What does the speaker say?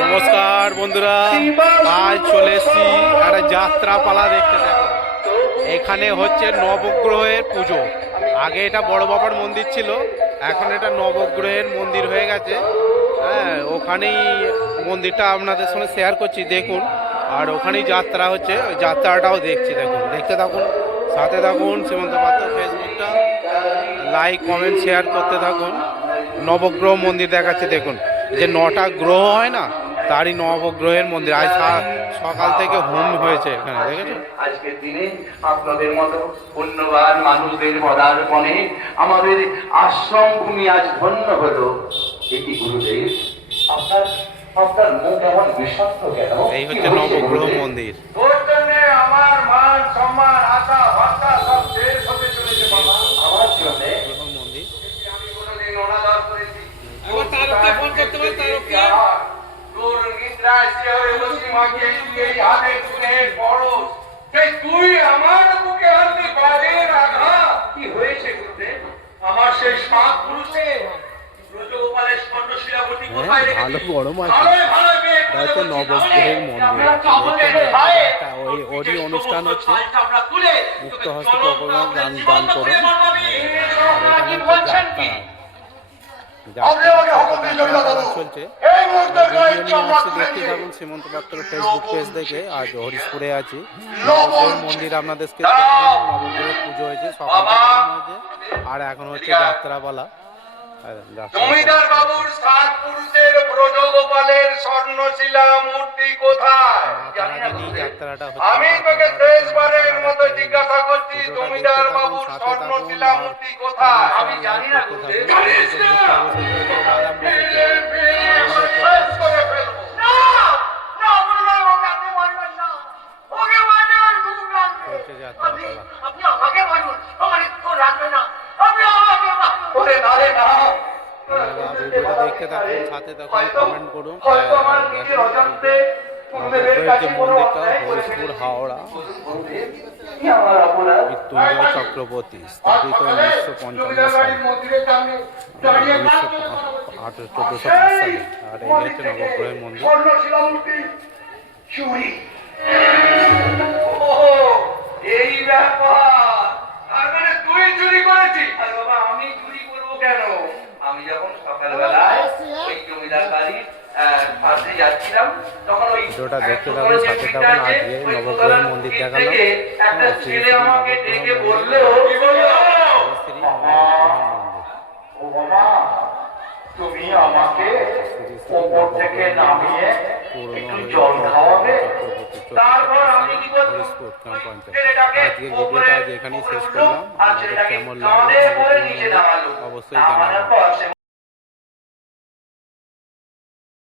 নমস্কার বন্ধুরা, আজ চলে এসেছি একটা যাত্রাপালা দেখতে। দেখো এখানে হচ্ছে নবগ্রহের পুজো। আগে এটা বড় বাবার মন্দির ছিল, এখন এটা নবগ্রহের মন্দির হয়ে গেছে। হ্যাঁ, ওখানেই মন্দিরটা আপনাদের সঙ্গে শেয়ার করছি, দেখুন। আর ওখানেই যাত্রা হচ্ছে, ওই যাত্রাটাও দেখছি, দেখুন, দেখতে থাকুন, সাথে থাকুন। সীমন্ত পাত্র ফেসবুকটা লাইক কমেন্ট শেয়ার করতে থাকুন। নবগ্রহ মন্দির দেখাচ্ছে, দেখুন, যে 9টা গ্রহ হয় না, তারই নবগ্রহের মন্দির। আজ সকাল থেকে হোম হয়েছে এখানে, দেখেছেন। আজকের দিনে আপনাদের মতো পুণ্যবান মানুষদের পদার্পণে আমাদের আশ্রম ভূমি আজ ধন্য হলো। এটি গুরুদেব, আপনার মুখ এমন বিষাক্ত কেন? এই হচ্ছে নবগ্রহ মন্দির। তোর জন্য আমার মান সম্মান আশা ভরসা সব শেষ হতে চলেছে বাবা। আমার জন্য মন্দির আমি কোনোদিন অনাদর করেছি। আবার তারককে ফোন করতে বল, তারককে। তোর নিদ্রায় শিহরে বসি মাকে এই হাতে তুলে বড় সেই তুই আমার বুকে হাতে বাজের আঘাত। কি হয়েছে গুরুদেব? আমার সেই সাত পুরুষে ব্রজগোপালের স্বর্ণশিলাবতী কোথায় রেখেছি? ভালো গরম আছে। হয়তো নবগ্রহের মন্দির, ওই ওরই অনুষ্ঠান হচ্ছে। মুক্ত হস্ত প্রকল্প গান গান করে চলছে। দেখতে থাকুন সীমন্ত পাত্র ফেসবুক পেজ থেকে। আজ হরিশপুরে আছি, মন্দির আপনাদেরকে নবগ্রহের পুজো হয়েছে, সকাল হয়েছে, আর এখন হচ্ছে যাত্রাপালা। জমিদার বাবুর সাত পুরুষের ব্রজগোপালের স্বর্ণশিলা মূর্তি কোথায়? আমি তোকে শেষবারের মতো জিজ্ঞাসা করছি, জমিদার বাবুর স্বর্ণশিলা মূর্তি কোথায়? আমি জানি না গুরুদেব। জানিস না? শেষ করে ফেলবো। আপনি আমাকে মারুন, আমার একটু লাগবে না। ওরে না রে না। ভিডিওটা দেখতে থাকুন, সাথে থাকুন, কমেন্ট করুন। হয়তো আমার নিজের অজান্তে পূর্বের কাছে কোনো অন্যায় করেছি। হরিশপুর হাওড়া কি আমার অপরাধ? মৃত্যুঞ্জয় চক্রবর্তী, স্থাপিত 1955 সালে, 1405 সালে। আর এই হচ্ছে নবগ্রহের মন্দির। চুরি। এই ব্যাপার, তার মানে তুই চুরি করেছিস? আরে বাবা, আমি চুরি করবো কেন? আমি যখন সকালবেলায় ওই জমিদার বাড়ির পাশে যাচ্ছিলাম, তখন ওই ভিডিওটা দেখতে থাকুন, সাথে থাকুন। আজকে নবগ্রহের মন্দির দেখালাম। একটা ছেলে আমাকে ডেকে বললো, কি বললো? ও বাবা, তুমি আমাকে ওপর থেকে নামিয়ে একটু জল খাওয়াবে? তারপর আমি কি করব? আজকে ভিডিওটা এখানেই শেষ করলাম। কেমন লাগলো অবশ্যই জানাবেন।